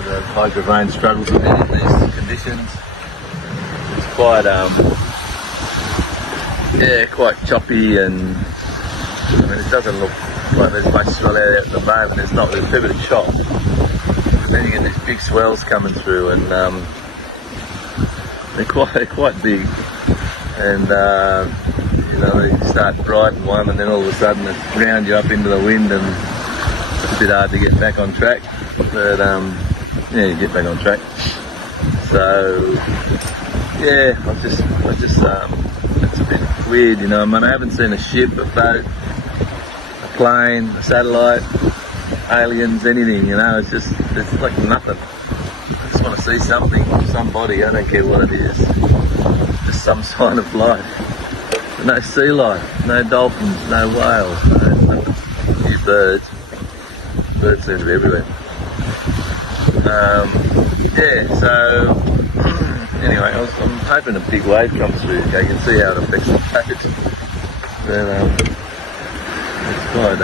The hydrovane struggles a bit in these conditions. It's quite, quite choppy, and I mean, it doesn't look like there's much swell area at the moment. There's not, there's a bit of chop. And then you get these big swells coming through, and they're quite big. And you know, you start riding one, and then all of a sudden it rounds you up into the wind, and it's a bit hard to get back on track. But yeah, you get back on track. So yeah, I just it's a bit weird, you know. I mean, I haven't seen a ship, a boat, a plane, a satellite, aliens, anything, you know. It's like nothing. I just want to see something, somebody, I don't care what it is. Just some sign of life. No sea life, no dolphins, no whales, no few birds. Birds seem to be everywhere. Yeah, so anyway, I'm hoping a big wave comes through. Okay, you can see how it affects the boat. But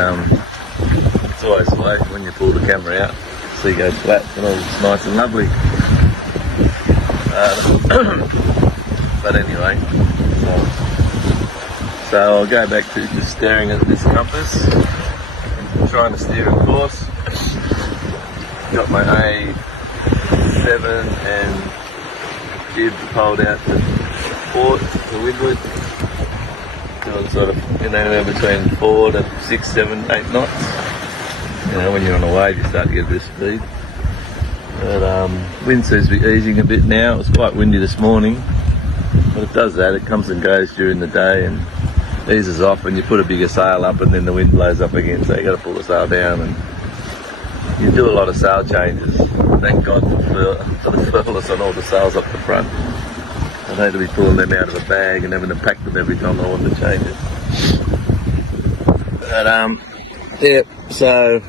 it's always like when you pull the camera out, the sea goes flat and all looks nice and lovely. But anyway, so I'll go back to just staring at this compass, trying to steer a course. Got my A7 and jib pulled out to port, to windward. Doing sort of, you know, anywhere between 4 to 6, 7, 8 knots. You know, when you're on a wave, you start to get a bit of speed. But wind seems to be easing a bit now. It was quite windy this morning, but it does that. It comes and goes during the day and eases off, and you put a bigger sail up, and then the wind blows up again. So you got to pull the sail down, and you do a lot of sail changes. Thank God for the furless on all the sails up the front. I'd hate to be pulling them out of a bag and having to pack them every time I want to change it. But yeah, so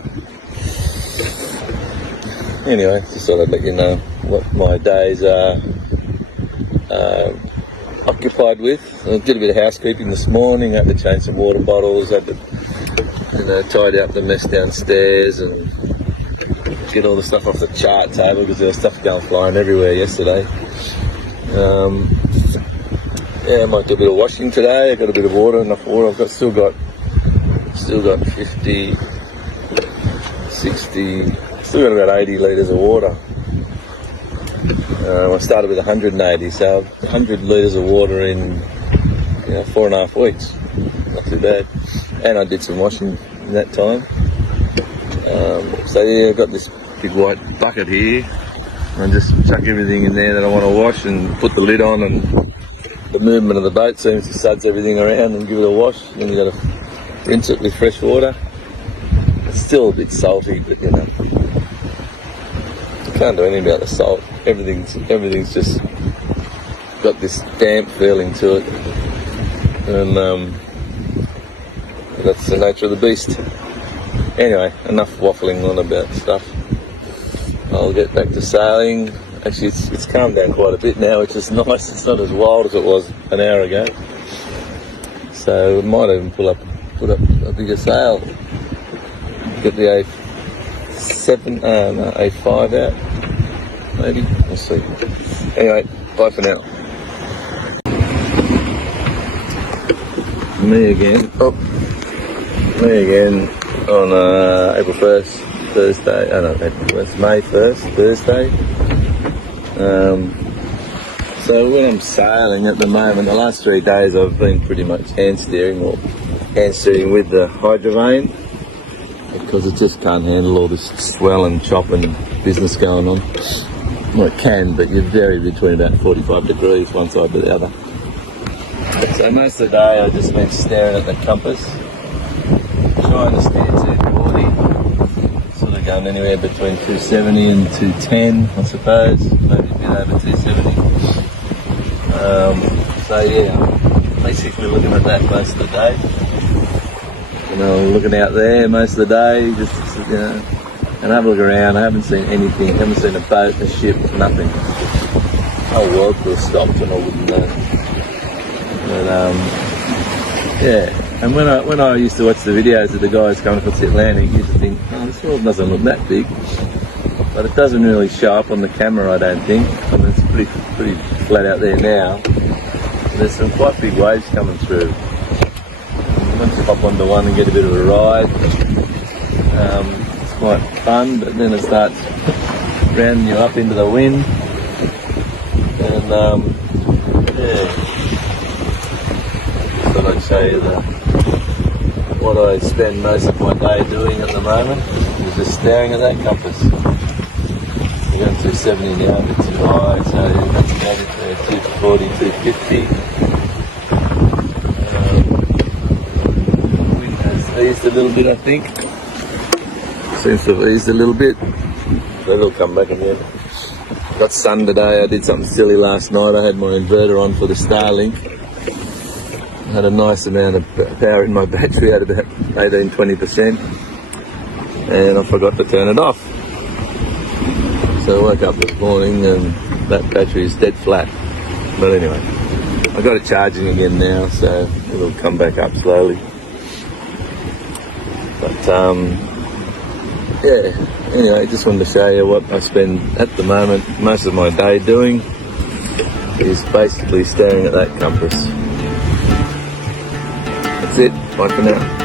anyway, just thought I'd let you know what my days are occupied with. I did a bit of housekeeping this morning. I had to change some water bottles, had to, you know, tidy up the mess downstairs and get all the stuff off the chart table because there was stuff going flying everywhere yesterday. Yeah, I might do a bit of washing today. I got a bit of water, enough water. I've still got 50, 60, still got about 80 litres of water. I started with 180, so 100 litres of water in 4.5 weeks. Not too bad. And I did some washing in that time. So yeah, I've got this big white bucket here. And just chuck everything in there that I want to wash and put the lid on, and the movement of the boat seems to suds everything around and give it a wash. Then you've got to rinse it with fresh water. It's still a bit salty, but you know, you can't do anything about the salt. Everything's just got this damp feeling to it, and that's the nature of the beast. Anyway, enough waffling on about stuff. I'll get back to sailing. Actually, it's calmed down quite a bit now, which is nice. It's not as wild as it was an hour ago. So we might even put up a bigger sail. Get the A5 out. Maybe. We'll see. Anyway, bye for now. Me again on April 1st. Thursday, it's May 1st, Thursday. So when I'm sailing at the moment, the last 3 days I've been pretty much hand steering with the hydrovane, because it just can't handle all this swell and chop and business going on. Well, it can, but you vary between about 45 degrees one side to the other. So most of the day I've just been staring at the compass, trying to steer 240, sort of going anywhere between 270 and 210, I suppose, maybe a bit over 270. So yeah, I'm basically looking at that most of the day. You know, looking out there most of the day, just, you know, and have a look around. I haven't seen anything, haven't seen a boat, a ship, nothing. The whole world could have stopped and I wouldn't know. But yeah, and when I used to watch the videos of the guys coming across the Atlantic, I used to think, oh, this world doesn't look that big. But it doesn't really show up on the camera, I don't think. I mean, it's pretty flat out there now. There's some quite big waves coming through. Once you hop onto one and get a bit of a ride, it's quite fun, but then it starts rounding you up into the wind. And yeah, thought I'd show you what I spend most of my day doing at the moment is just staring at that compass. We're going 270 now, a bit too high, so that's about it there, 240, 250. Wind has eased a little bit, I think. Seems to have eased a little bit. So it'll come back again. Got sun today. I did something silly last night. I had my inverter on for the Starlink. I had a nice amount of power in my battery, at about 18-20%, and I forgot to turn it off. So I woke up this morning and that battery is dead flat. But anyway, I got it charging again now, so it'll come back up slowly. But yeah, anyway, just wanted to show you what I spend at the moment, most of my day doing is basically staring at that compass. That's it. Bye for now.